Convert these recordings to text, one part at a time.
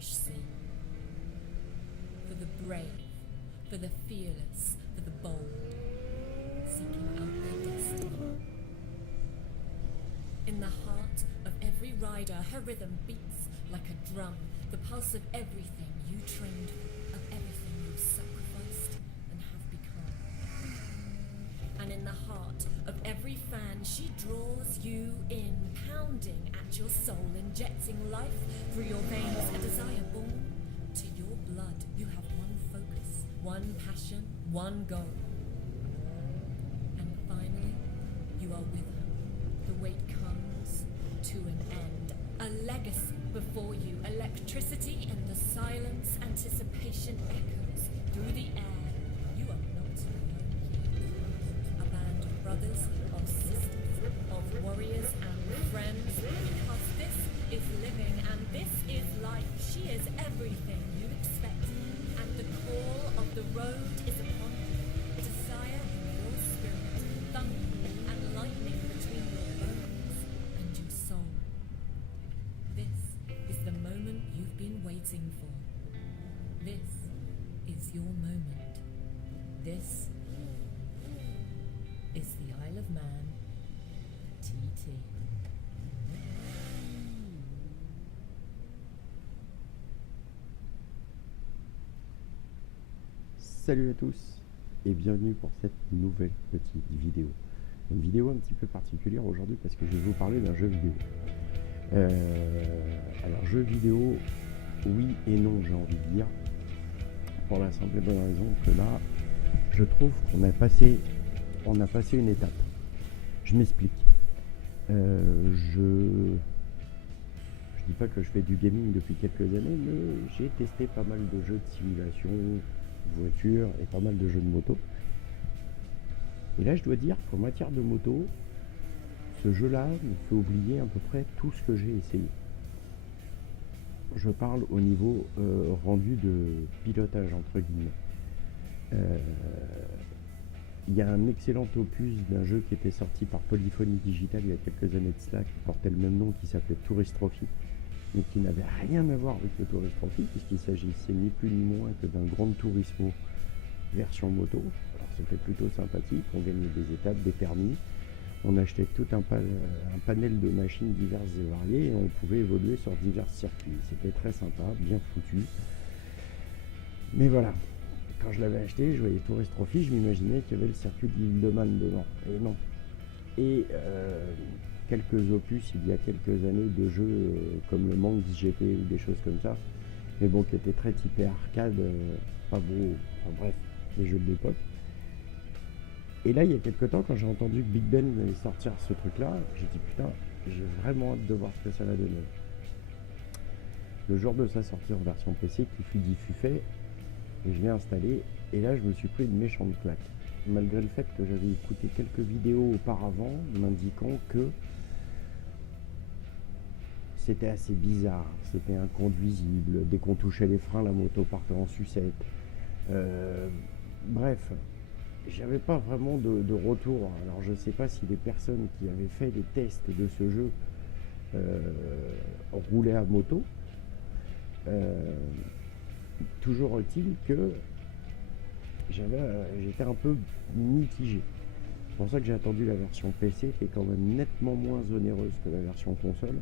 Irish Sea. For the brave, for the fearless, for the bold, seeking out their destiny. In the heart of every rider, her rhythm beats like a drum, the pulse of everything you trained for, of everything you sacrificed and have become. And in the heart of every fan, she draws you in, pounding at your soul, injecting life through your veins, a desire born to your blood. You have one focus, one passion, one goal. And finally, you are with her. The wait comes to an end. A legacy before you. Electricity in the silence. Anticipation echoes through the air. You are not alone here. A band of brothers, of sisters, of warriors and friends. Because this is living and this is life. She is everything you expect. And the call of the road is upon you. Desire in your spirit. Thunder and lightning between your bones and your soul. This is the moment you've been waiting for. This is your moment. This is the Isle of Man TT. Salut à tous et bienvenue pour cette nouvelle petite vidéo. Une vidéo un petit peu particulière aujourd'hui parce que je vais vous parler d'un jeu vidéo. Alors jeu vidéo, oui et non j'ai envie de dire. Pour la simple et bonne raison que là, je trouve qu'on a passé une étape. Je m'explique. Je dis pas que je fais du gaming depuis quelques années, mais j'ai testé pas mal de jeux de simulation, voiture et pas mal de jeux de moto. Et là je dois dire qu'en matière de moto, ce jeu-là me fait oublier à peu près tout ce que j'ai essayé. Je parle au niveau rendu de pilotage entre guillemets. Il y a un excellent opus d'un jeu qui était sorti par Polyphony Digital il y a quelques années de cela, qui portait le même nom, qui s'appelait Tourist Trophy, mais qui n'avait rien à voir avec le Tourist Trophy, puisqu'il s'agissait ni plus ni moins que d'un Gran Turismo version moto. Alors c'était plutôt sympathique, on gagnait des étapes, des permis, on achetait tout un panel de machines diverses et variées, et on pouvait évoluer sur divers circuits. C'était très sympa, bien foutu. Mais voilà, quand je l'avais acheté, je voyais Tourist Trophy, je m'imaginais qu'il y avait le circuit de l'île de Man dedans, et non. Et quelques opus il y a quelques années de jeux comme le Manx GP ou des choses comme ça, mais bon, qui étaient très typés arcade, pas beau, enfin bref, les jeux de l'époque. Et là, il y a quelques temps, quand j'ai entendu que Big Ben allait sortir ce truc-là, j'ai dit putain, j'ai vraiment hâte de voir ce que ça va donner. Le jour de sa sortie en version PC, qui fut dit fut fait, et je l'ai installé, et là je me suis pris une méchante claque. Malgré le fait que j'avais écouté quelques vidéos auparavant m'indiquant que c'était assez bizarre, c'était inconduisible, dès qu'on touchait les freins la moto partait en sucette. Bref, j'avais pas vraiment de retour. Alors je sais pas si les personnes qui avaient fait les tests de ce jeu roulaient à moto. Toujours est-il que j'étais un peu mitigé. C'est pour ça que j'ai attendu la version PC, qui est quand même nettement moins onéreuse que la version console,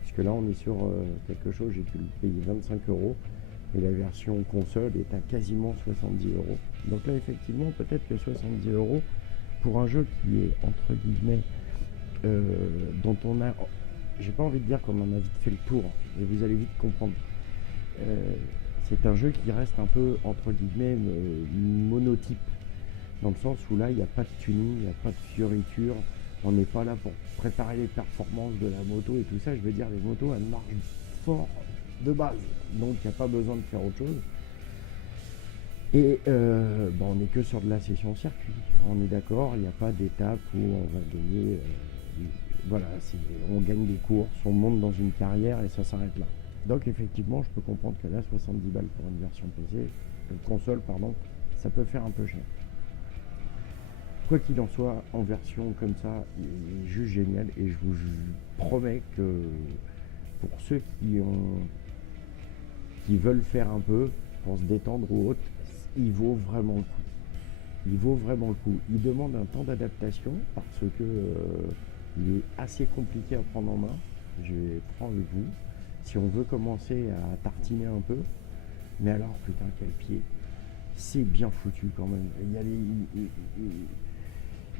puisque là on est sur quelque chose, j'ai dû le payer 25 €, et la version console est à quasiment 70 €. Donc là effectivement, peut-être que 70 € pour un jeu qui est entre guillemets dont on a, j'ai pas envie de dire qu'on en a vite fait le tour, et vous allez vite comprendre. C'est un jeu qui reste un peu entre guillemets monotype, dans le sens où là il n'y a pas de tuning, il n'y a pas de fioriture, on n'est pas là pour préparer les performances de la moto et tout ça. Je veux dire, les motos elles marchent fort de base, donc il n'y a pas besoin de faire autre chose. Et on n'est que sur de la session circuit, on est d'accord, il n'y a pas d'étape où on va gagner, voilà, on gagne des courses, on monte dans une carrière et ça s'arrête là. Donc effectivement, je peux comprendre que là, 70 balles pour une version PC, console, pardon, ça peut faire un peu cher. Quoi qu'il en soit, en version comme ça, il est juste génial, et je vous promets que pour ceux qui ont qui veulent faire un peu pour se détendre ou autre, il vaut vraiment le coup. Il vaut vraiment le coup. Il demande un temps d'adaptation parce que il est assez compliqué à prendre en main. Je vais être franc avec vous. Si on veut commencer à tartiner un peu, mais alors putain quel pied. C'est bien foutu quand même.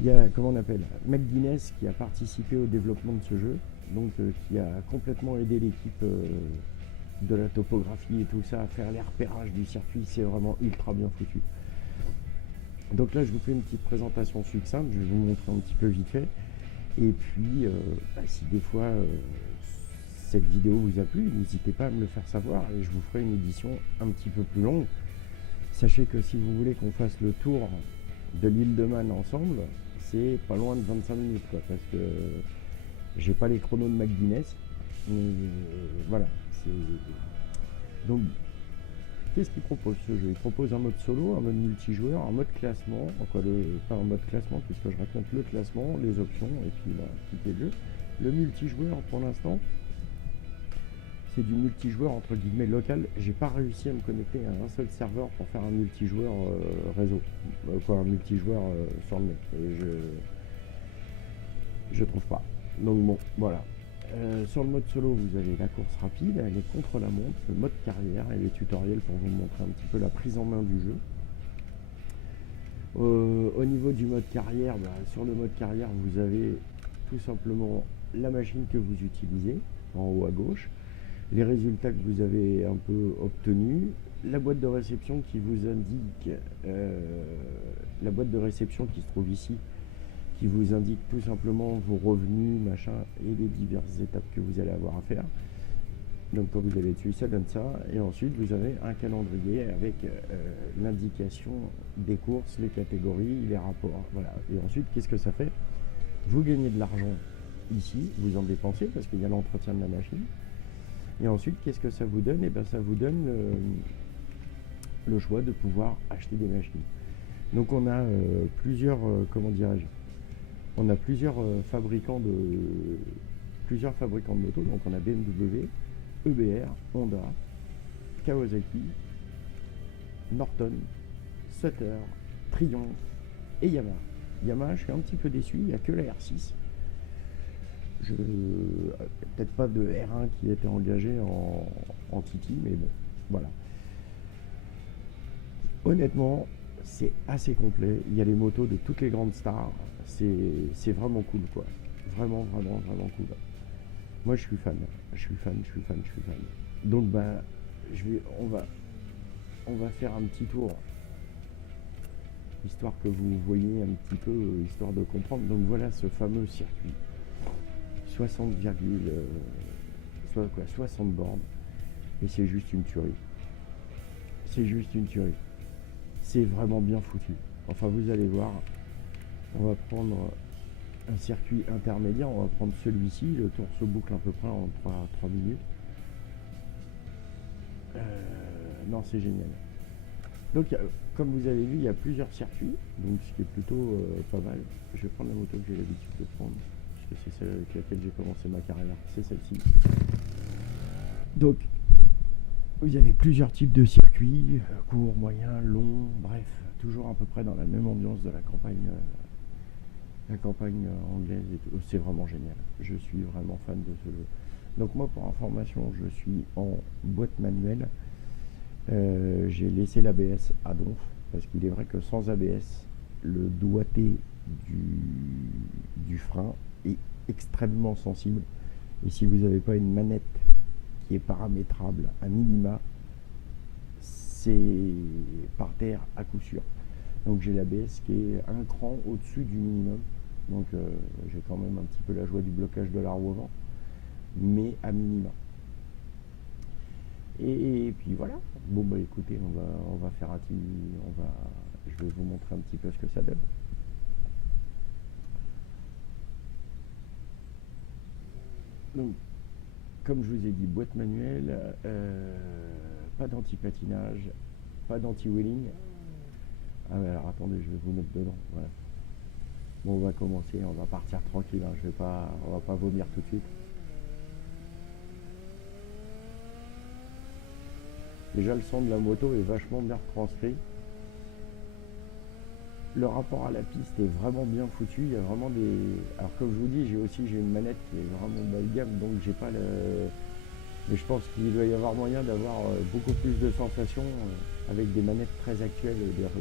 Il y a comment on appelle McGuinness qui a participé au développement de ce jeu, donc qui a complètement aidé l'équipe de la topographie et tout ça à faire les repérages du circuit. C'est vraiment ultra bien foutu. Donc là je vous fais une petite présentation succincte, je vais vous montrer un petit peu vite fait. Et puis si des fois cette vidéo vous a plu, n'hésitez pas à me le faire savoir et je vous ferai une édition un petit peu plus longue. Sachez que si vous voulez qu'on fasse le tour de l'île de Man ensemble, c'est pas loin de 25 minutes quoi, parce que j'ai pas les chronos de McGuinness. Mais voilà. Donc qu'est-ce qu'il propose ce jeu? Il propose un mode solo, un mode multijoueur, un mode classement, pas un mode classement puisque je raconte le classement, les options et puis quitter le jeu. Le multijoueur pour l'instant, c'est du multijoueur entre guillemets local. J'ai pas réussi à me connecter à un seul serveur pour faire un multijoueur réseau, un multijoueur sur le net. Je trouve pas. Donc bon, voilà. Sur le mode solo, vous avez la course rapide, elle est contre la montre, le mode carrière et les tutoriels pour vous montrer un petit peu la prise en main du jeu. Au niveau du mode carrière, sur le mode carrière, vous avez tout simplement la machine que vous utilisez en haut à gauche, les résultats que vous avez un peu obtenus, la boîte de réception qui vous indique, la boîte de réception qui se trouve ici, qui vous indique tout simplement vos revenus, machin, et les diverses étapes que vous allez avoir à faire. Donc quand vous allez dessus, ça donne ça, et ensuite vous avez un calendrier avec l'indication des courses, les catégories, les rapports, voilà. Et ensuite, qu'est-ce que ça fait? Vous gagnez de l'argent ici, vous en dépensez parce qu'il y a l'entretien de la machine. Et ensuite, qu'est-ce que ça vous donne? Et bien ça vous donne le choix de pouvoir acheter des machines. Donc on a plusieurs, comment dirais-je, on a plusieurs fabricants de motos. Donc on a BMW, EBR, Honda, Kawasaki, Norton, Sutter, Triumph et Yamaha. Yamaha, je suis un petit peu déçu, il n'y a que la R6. Peut-être pas de R1 qui était engagé en Titi, mais bon, voilà. Honnêtement, c'est assez complet. Il y a les motos de toutes les grandes stars. C'est vraiment cool, quoi. Vraiment, vraiment, vraiment cool. Moi, je suis fan. Donc, on va faire un petit tour, histoire que vous voyez un petit peu, histoire de comprendre. Donc, voilà ce fameux circuit. 60 bornes. Et c'est juste une tuerie. C'est vraiment bien foutu. Enfin, vous allez voir, on va prendre un circuit intermédiaire, on va prendre celui-ci, le tour se boucle à peu près en 3 minutes. Non, c'est génial. Donc, comme vous avez vu, il y a plusieurs circuits, donc ce qui est plutôt pas mal. Je vais prendre la moto que j'ai l'habitude de prendre, parce que c'est celle avec laquelle j'ai commencé ma carrière, c'est celle-ci. Donc, vous avez plusieurs types de circuits, court, moyen, long, bref, toujours à peu près dans la même ambiance de la campagne anglaise. C'est vraiment génial. Je suis vraiment fan de ce jeu. Donc moi, pour information, je suis en boîte manuelle. J'ai laissé l'ABS à donf, parce qu'il est vrai que sans ABS, le doigté du frein est extrêmement sensible. Et si vous n'avez pas une manette qui est paramétrable à minima, c'est par terre à coup sûr. Donc j'ai l'ABS qui est un cran au-dessus du minimum. Donc j'ai quand même un petit peu la joie du blocage de la roue avant, mais à minima. Et puis voilà. Bon bah écoutez, on va faire je vais vous montrer un petit peu ce que ça donne. Donc, comme je vous ai dit, boîte manuelle, pas d'anti-patinage, pas d'anti-wheeling. Ah mais alors attendez, je vais vous mettre dedans. Voilà. Bon, on va commencer, on va partir tranquille, hein. On va pas vomir tout de suite. Déjà le son de la moto est vachement bien retranscrit. Le rapport à la piste est vraiment bien foutu. Il y a vraiment des... Alors comme je vous dis, j'ai une manette qui est vraiment bas de gamme, donc j'ai pas le... Mais je pense qu'il doit y avoir moyen d'avoir beaucoup plus de sensations avec des manettes très actuelles,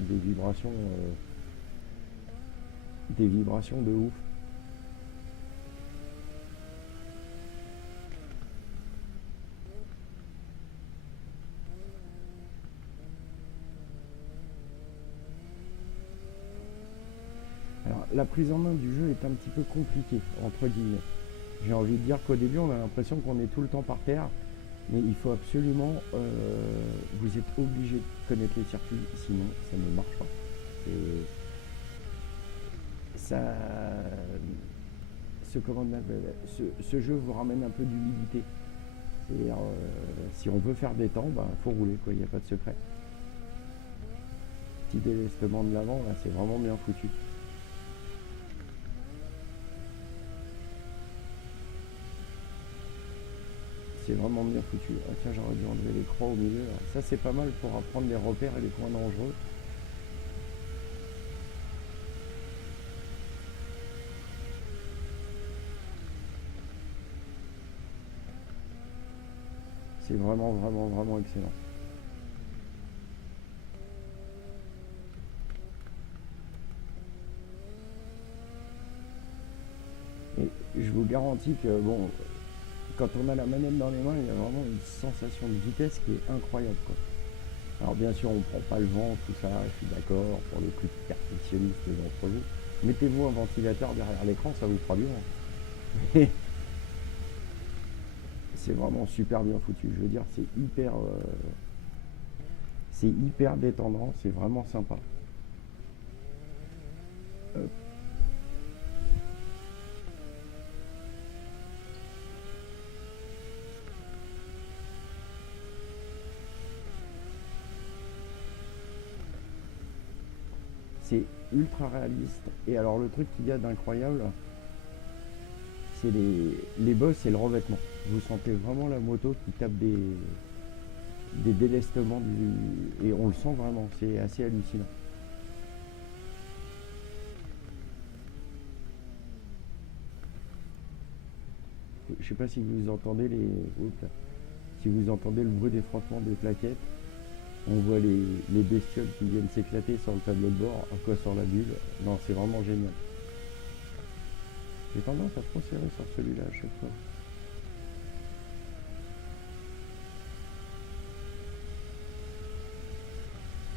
des vibrations de ouf. Alors, la prise en main du jeu est un petit peu compliquée, entre guillemets. J'ai envie de dire qu'au début, on a l'impression qu'on est tout le temps par terre, mais il faut absolument... vous êtes obligé de connaître les circuits, sinon ça ne marche pas. Ça... Ce jeu vous ramène un peu d'humilité. Et si on veut faire des temps, bah, faut rouler, quoi, il n'y a pas de secret. Petit délestement de l'avant, là, c'est vraiment bien foutu. C'est vraiment bien foutu. Ah tiens, j'aurais dû enlever les croix au milieu. Là. Ça, c'est pas mal pour apprendre les repères et les points dangereux. C'est vraiment, vraiment, vraiment excellent. Et je vous garantis que, bon, quand on a la manette dans les mains, il y a vraiment une sensation de vitesse qui est incroyable, quoi. Alors bien sûr, on prend pas le vent, tout ça, je suis d'accord, pour les plus perfectionnistes d'entre vous. Mettez-vous un ventilateur derrière l'écran, ça vous fera du vent. C'est vraiment super bien foutu. Je veux dire, c'est hyper détendant, c'est vraiment sympa. C'est ultra réaliste. Et alors le truc qu'il y a d'incroyable, c'est les bosses et le revêtement. Vous sentez vraiment la moto qui tape des délestements et on le sent vraiment, c'est assez hallucinant. Je sais pas si vous entendez si vous entendez le bruit des frottements des plaquettes. On voit les bestioles qui viennent s'éclater sur le tableau de bord, à quoi sort la bulle. Non, c'est vraiment génial. J'ai tendance à trop serrer sur celui-là à chaque fois.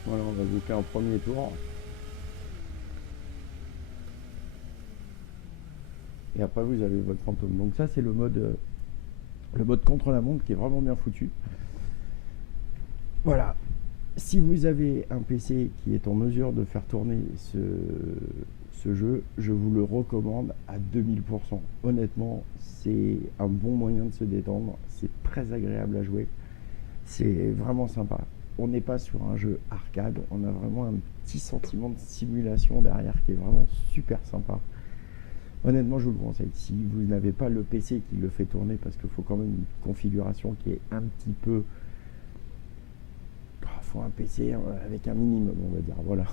Voilà, on va boucler un premier tour. Et après, vous avez votre fantôme. Donc ça, c'est le mode contre la montre qui est vraiment bien foutu. Voilà. Si vous avez un PC qui est en mesure de faire tourner ce jeu, je vous le recommande à 2000%. Honnêtement, c'est un bon moyen de se détendre. C'est très agréable à jouer. C'est vraiment sympa. On n'est pas sur un jeu arcade. On a vraiment un petit sentiment de simulation derrière qui est vraiment super sympa. Honnêtement, je vous le conseille. Si vous n'avez pas le PC qui le fait tourner, parce qu'il faut quand même une configuration qui est un petit peu... faut un PC avec un minimum, on va dire. Voilà.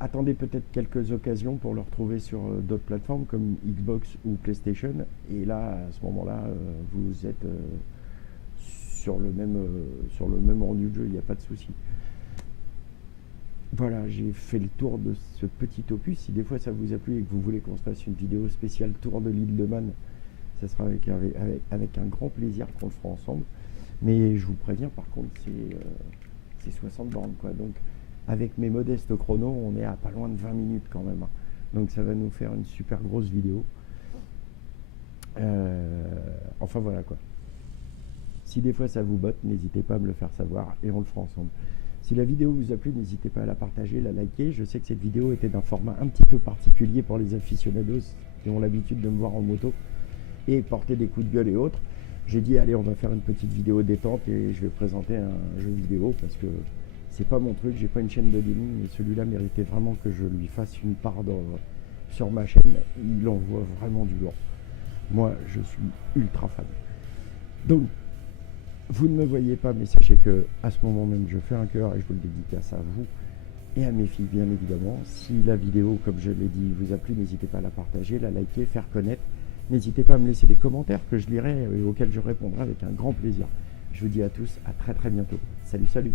Attendez peut-être quelques occasions pour le retrouver sur d'autres plateformes comme Xbox ou PlayStation. Et là, à ce moment-là, vous êtes sur le même rendu de jeu, il n'y a pas de souci. Voilà, j'ai fait le tour de ce petit opus. Si des fois ça vous a plu et que vous voulez qu'on se fasse une vidéo spéciale tour de l'île de Man, ça sera avec un grand plaisir qu'on le fera ensemble. Mais je vous préviens, par contre, c'est 60 bornes, quoi. Donc, avec mes modestes chronos, on est à pas loin de 20 minutes quand même. Donc, ça va nous faire une super grosse vidéo. Enfin, voilà, quoi. Si des fois ça vous botte, n'hésitez pas à me le faire savoir et on le fera ensemble. Si la vidéo vous a plu, n'hésitez pas à la partager, la liker. Je sais que cette vidéo était d'un format un petit peu particulier pour les aficionados qui ont l'habitude de me voir en moto et porter des coups de gueule et autres. J'ai dit allez, on va faire une petite vidéo détente et je vais présenter un jeu vidéo parce que c'est pas mon truc, j'ai pas une chaîne de gaming, mais celui-là méritait vraiment que je lui fasse une part sur ma chaîne. Il envoie vraiment du lourd. Moi, je suis ultra fan. Donc, vous ne me voyez pas, mais sachez que à ce moment même, je fais un cœur et je vous le dédicace à vous et à mes filles, bien évidemment. Si la vidéo, comme je l'ai dit, vous a plu, n'hésitez pas à la partager, la liker, faire connaître. N'hésitez pas à me laisser des commentaires que je lirai et auxquels je répondrai avec un grand plaisir. Je vous dis à tous à très très bientôt. Salut, salut!